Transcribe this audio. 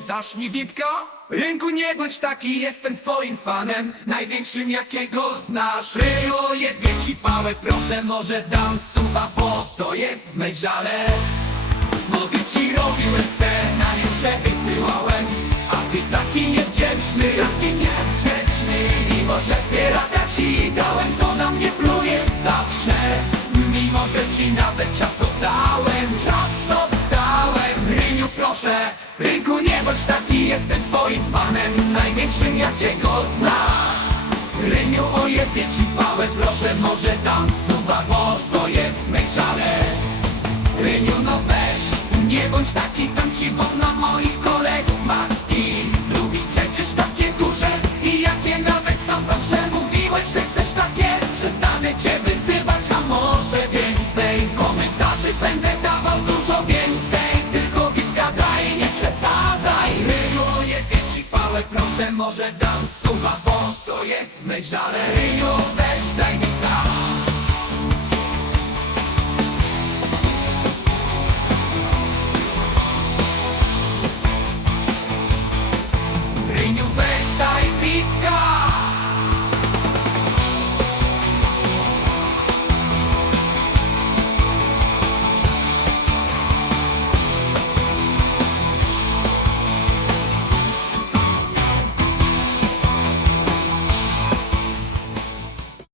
Dasz mi wipka? Rynku nie bądź taki, jestem twoim fanem Największym jakiego znasz. Ryjo, jebie ci pałę, proszę może dam suwa Bo to jest w mej żale Mogę ci robiłem se, na nie wysyłałem A ty taki niewdzięczny, taki niewdzięczny Mimo, że wspieraka ci dałem, to na mnie plujesz zawsze. Mimo, że ci nawet czas oddałem, czas rynku nie bądź taki, jestem twoim fanem Największym jakiego znasz. Ryniu ojebie ci pałę, proszę może dam suwa Bo to jest w mej czale Ryniu no weź, nie bądź taki tam ci bo na moich kolegów matki. Lubisz przecież takie duże i jakie nawet sam zawsze mówiłeś, że chcesz takie. Przestanę cię proszę może dam suwa Bo to jest mej żale Ryniu weź